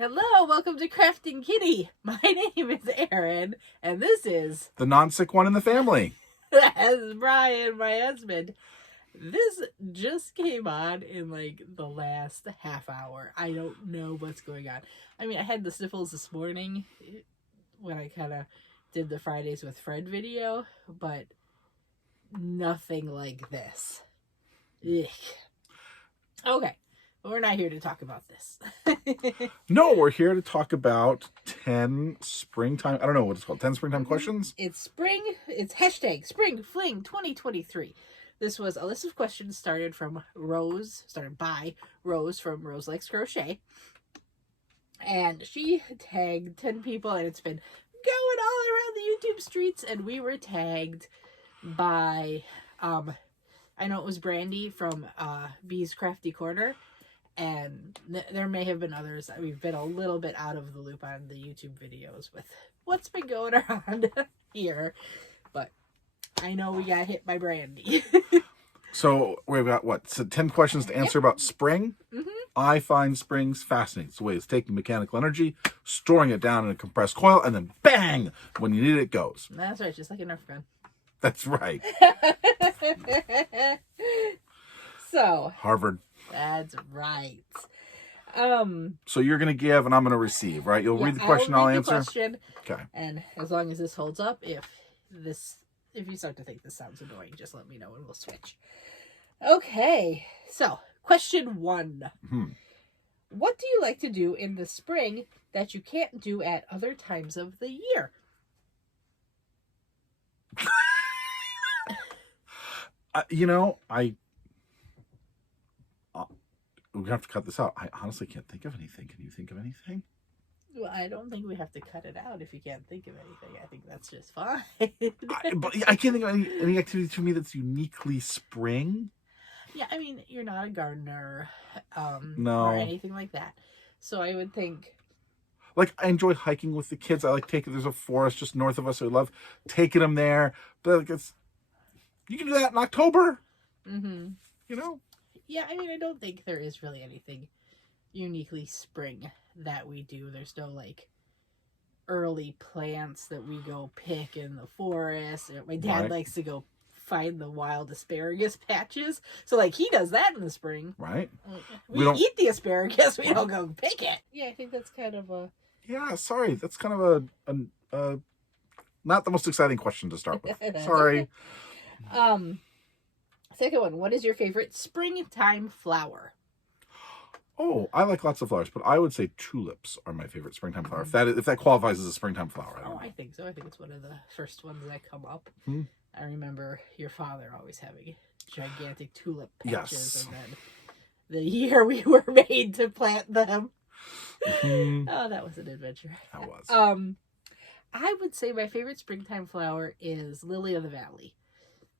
Hello, welcome to KraftingKitty. My name is Aaron, and this is the non-sick one in the family. as Brian, my husband. This just came on in like the last half hour. I don't know what's going on. I mean, I had the sniffles this morning when I kind of did the Fridays with Fred video, but nothing like this. Ugh. Okay. We're not here to talk about this. No, we're here to talk about 10 springtime, I don't know what it's called, 10 springtime questions? It's spring, it's hashtag Spring Fling 2023. This was a list of questions started by Rose from Rose Likes Crochet. And she tagged 10 people, and it's been going all around the YouTube streets, and we were tagged by, I know it was Brandee from Bee's Crafty Corner. And there may have been others. We've been a little bit out of the loop on the YouTube videos with what's been going around here. But I know we got hit by Brandee. So we've got, what, so 10 questions to answer about spring? Mm-hmm. I find springs fascinating. It's the way it's taking mechanical energy, storing it down in a compressed coil, and then bang! When you need it, it goes. That's right, just like a Nerf gun. That's right. So. Harvard. That's right. So you're going to give and I'm going to receive, right? You'll read the question, I'll answer. Question, okay. And as long as this holds up, if you start to think this sounds annoying, just let me know and we'll switch. Okay. So, question 1. What do you like to do in the spring that you can't do at other times of the year? We have to cut this out. I honestly can't think of anything. Can you think of anything? Well, I don't think we have to cut it out if you can't think of anything. I think that's just fine. But I can't think of any activity to me that's uniquely spring. Yeah, I mean, you're not a gardener no. or anything like that. So I would think... Like, I enjoy hiking with the kids. I like taking... There's a forest just north of us. I love taking them there. But like, you can do that in October. Mm-hmm. You know? Yeah, I mean, I don't think there is really anything uniquely spring that we do. There's no, like, early plants that we go pick in the forest. My dad likes to go find the wild asparagus patches. So, like, he does that in the spring. Right. We eat the asparagus. We don't go pick it. Yeah, I think that's kind of a... Yeah, sorry. That's kind of a not the most exciting question to start with. Sorry. Second one, what is your favorite springtime flower? Oh, I like lots of flowers, but I would say tulips are my favorite springtime flower. If that qualifies as a springtime flower. I think so. I think it's one of the first ones that come up. I remember your father always having gigantic tulip patches. Yes. And then the year we were made to plant them. Oh, that was an adventure. That was. I would say my favorite springtime flower is Lily of the Valley.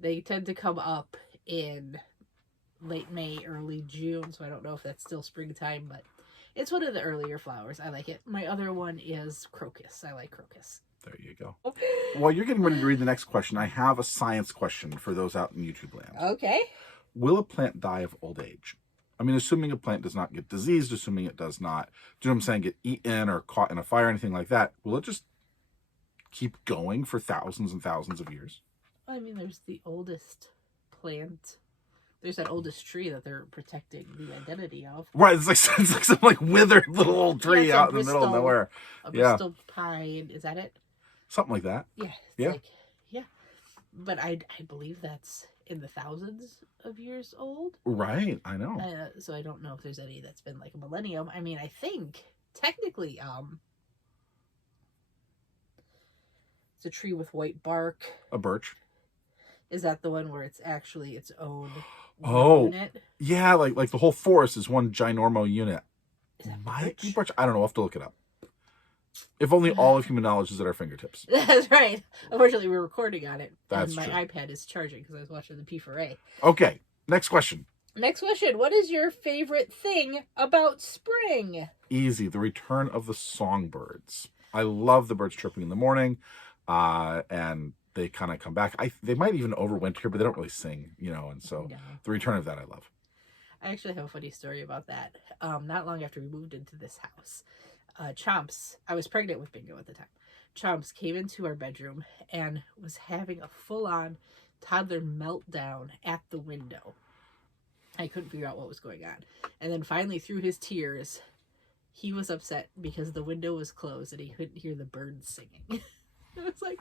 They tend to come up in late May, early June, so I don't know if that's still springtime, but it's one of the earlier flowers. I like it. My other one is crocus. I like crocus. There you go. While you're getting ready to read the next question, I have a science question for those out in YouTube land. Okay. Will a plant die of old age? I mean, assuming a plant does not get diseased, assuming it does not, do you know what I'm saying, get eaten or caught in a fire or anything like that, will it just keep going for thousands and thousands of years? I mean, there's the oldest plant. There's that oldest tree that they're protecting the identity of. Right, it's like some like withered little old tree out in the middle of nowhere. A Bristol pine, is that it? Something like that. Yeah. Yeah. But I believe that's in the thousands of years old. Right, I know. So I don't know if there's any that's been like a millennium. I mean, I think technically, it's a tree with white bark. A birch. Is that the one where it's actually its own unit? Yeah, like the whole forest is one ginormo unit. Is that birch? I don't know. I'll have to look it up. If only all of human knowledge is at our fingertips. That's right. Unfortunately, we're recording on it. That's and true. My iPad is charging because I was watching the P4A. Okay, next question. What is your favorite thing about spring? Easy. The return of the songbirds. I love the birds chirping in the morning. And they kind of come back. They might even overwinter, but they don't really sing, and so the return of that I love. I actually have a funny story about that. Not long after we moved into this house, Chomps, I was pregnant with Bingo at the time. Chomps came into our bedroom and was having a full-on toddler meltdown at the window. I couldn't figure out what was going on. And then finally, through his tears, he was upset because the window was closed and he couldn't hear the birds singing. It was like,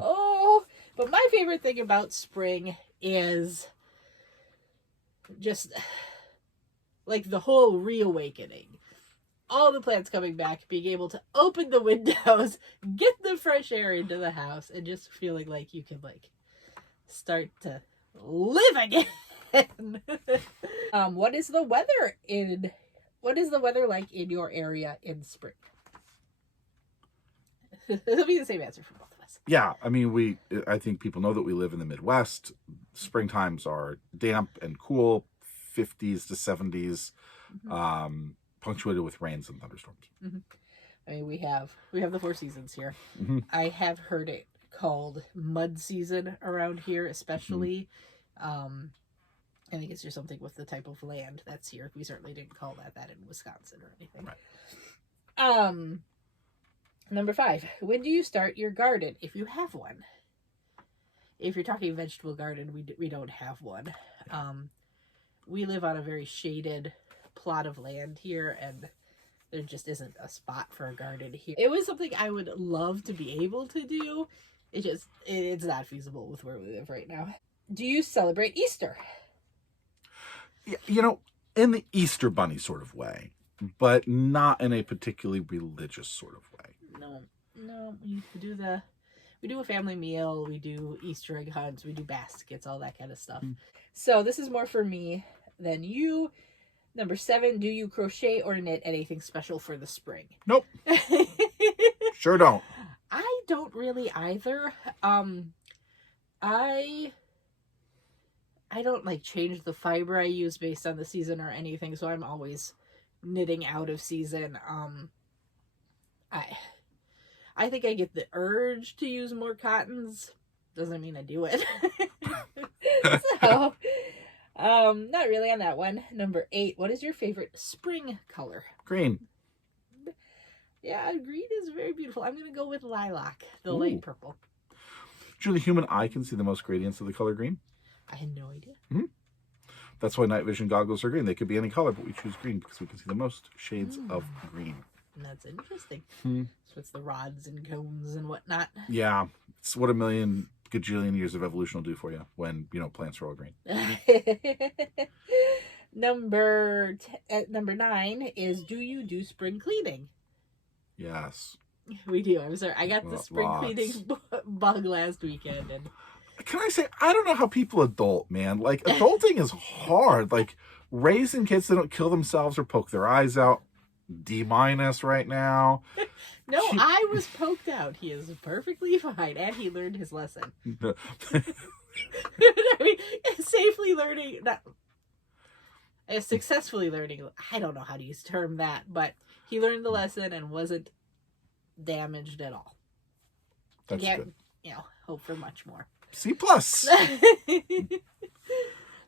oh. But my favorite thing about spring is just like the whole reawakening. All the plants coming back, being able to open the windows, get the fresh air into the house, and just feeling like you can like start to live again. What is the weather like in your area in spring? It'll be the same answer for both of us. Yeah, I mean, I think people know that we live in the Midwest. Spring times are damp and cool, 50s to 70s, punctuated with rains and thunderstorms. I mean, we have the 4 seasons here. I have heard it called mud season around here, especially. I think it's just something with the type of land that's here. We certainly didn't call that in Wisconsin or anything. Right. Number 5. When do you start your garden, if you have one? If you're talking vegetable garden, we don't have one. We live on a very shaded plot of land here, and there just isn't a spot for a garden here. It was something I would love to be able to do. It's not feasible with where we live right now. Do you celebrate Easter? You know, in the Easter Bunny sort of way, but not in a particularly religious sort of way. No, we do a family meal, we do Easter egg hunts, we do baskets, all that kind of stuff. So this is more for me than you. Number 7, do you crochet or knit anything special for the spring? Nope. Sure don't. I don't really either. I don't like change the fiber I use based on the season or anything, so I'm always knitting out of season. I think I get the urge to use more cottons. Doesn't mean I do it. So, not really on that one. Number 8, what is your favorite spring color? Green. Yeah, green is very beautiful. I'm going to go with lilac, the light purple. Do the human eye can see the most gradients of the color green? I had no idea. That's why night vision goggles are green. They could be any color, but we choose green because we can see the most shades of green. That's interesting. So it's the rods and cones and whatnot. Yeah. It's what a million gajillion years of evolution will do for you when, plants are all green. Number 9 is, do you do spring cleaning? Yes. We do. I'm sorry. I got the spring cleaning bug last weekend. And can I say, I don't know how people adult, man. Like, adulting is hard. Like, raising kids that don't kill themselves or poke their eyes out. D- right now. No, I was poked out. He is perfectly fine, and he learned his lesson. I mean, safely learning, successfully learning. I don't know how to use the term that, but he learned the lesson and wasn't damaged at all. That's good. Hope for much more. C+.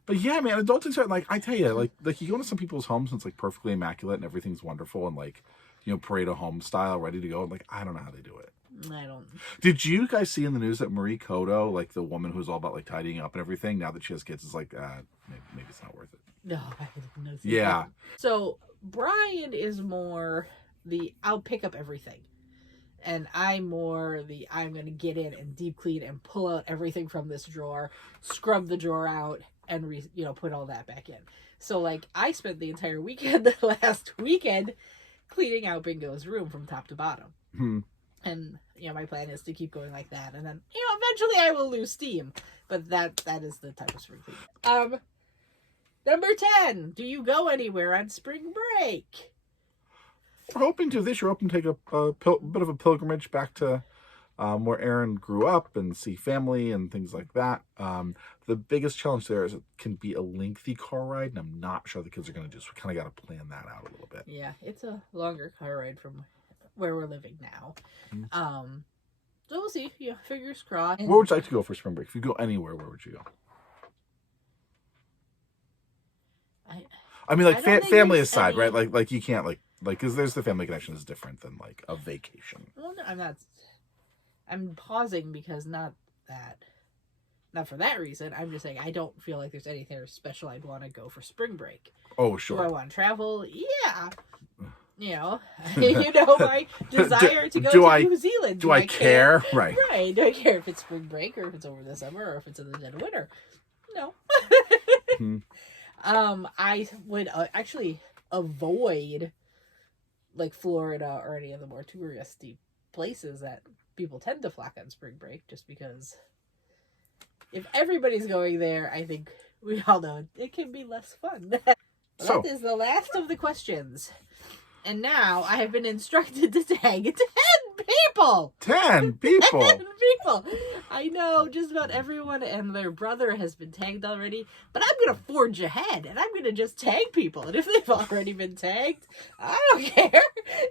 But yeah, man, adulting's hard. Like, I tell you, like you go into some people's homes and it's like perfectly immaculate and everything's wonderful and like, Pareto home style, ready to go. And like, I don't know how they do it. I don't. Did you guys see in the news that Marie Kondo, like the woman who's all about like tidying up and everything, now that she has kids, is like, maybe it's not worth it. No, I didn't know. Yeah. So Brian is more I'll pick up everything. And I'm more I'm going to get in and deep clean and pull out everything from this drawer, scrub the drawer out, and put all that back in. So like I spent the entire weekend last weekend cleaning out Bingo's room from top to bottom. And my plan is to keep going like that, and then eventually I will lose steam. But that is the type of spring cleaning. Number 10, do you go anywhere on spring break? We're hoping to this year. Hoping to take a bit of a pilgrimage back to where Aaron grew up and see family and things like that. The biggest challenge there is it can be a lengthy car ride, and I'm not sure the kids are going to do. So we kind of got to plan that out a little bit. Yeah, it's a longer car ride from where we're living now. So we'll see. Fingers crossed. Where would you like to go for spring break? If you go anywhere, where would you go? I mean, like family aside, right? Like you can't like Like, because there's the family connection is different than like a vacation. Well, no, I'm not. I'm pausing because not for that reason. I'm just saying I don't feel like there's anything special I'd want to go for spring break. Oh, Do I sure. want to travel? Yeah. You know my desire to go to New Zealand. Do I care? Right. Right. Do I care if it's spring break or if it's over the summer or if it's in the dead of winter? No. I would actually avoid like Florida or any of the more touristy places that people tend to flock on spring break, just because if everybody's going there, I think we all know it can be less fun. So, that is the last of the questions. And now I have been instructed to tag 10 people. 10 people. 10 people. I know just about everyone and their brother has been tagged already, but I'm going to forge ahead and I'm going to just tag people. And if they've already been tagged, I don't care.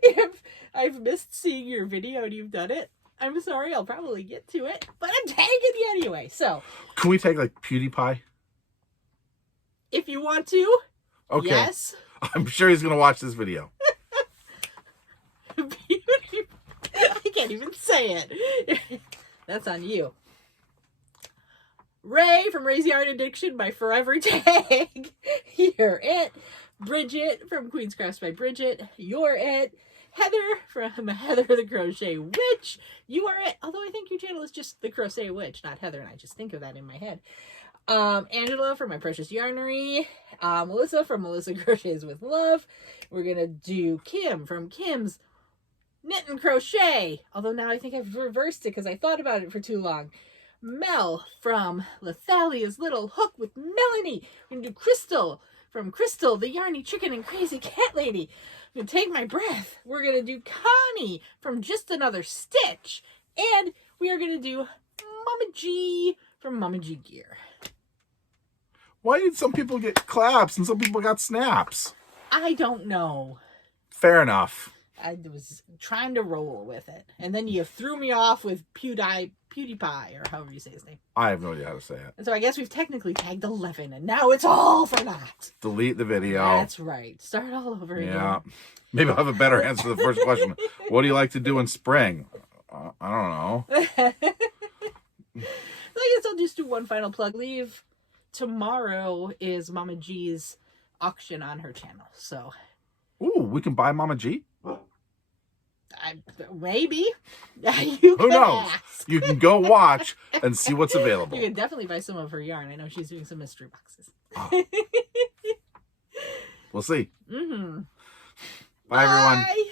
If I've missed seeing your video and you've done it, I'm sorry, I'll probably get to it, but I'm tagging you anyway. So, can we tag like PewDiePie? If you want to, okay. Yes. I'm sure he's going to watch this video. I can't even say it. That's on you. Ray from Ray's Yarn Addiction, my forever tag. You're it. Bridget from Queen's Crafts by Bridget. You're it. Heather from Heather the Crochet Witch. You are it. Although I think your channel is just the Crochet Witch, not Heather, and I just think of that in my head. Angela from My Precious Yarnery. Melissa from Melissa Crochets with Love. We're going to do Kim from Kim's Knit and Crochet. Although now I think I've reversed it because I thought about it for too long. Mel from Lethalia's Little Hook with Melanie. We're going to do Crystal from Crystal, the Yarny Chicken and Crazy Cat Lady. I'm going to take my breath. We're going to do Connie from Just Another Stitch. And we are going to do Mama G from Mama G Gear. Why did some people get claps and some people got snaps? I don't know. Fair enough. I was trying to roll with it. And then you threw me off with PewDiePie, or however you say his name. I have no idea how to say it. And so I guess we've technically tagged 11, and now it's all for naught. Delete the video. That's right. Start all over again. Yeah. Maybe I'll have a better answer to the first question. What do you like to do in spring? I don't know. I guess I'll just do one final plug. Tomorrow is Mama G's auction on her channel, so. Ooh, we can buy Mama G? Maybe. You Who knows? ask. You can go watch and see what's available. You can definitely buy some of her yarn. I know she's doing some mystery boxes. We'll see. Mm-hmm. Bye, everyone. Bye.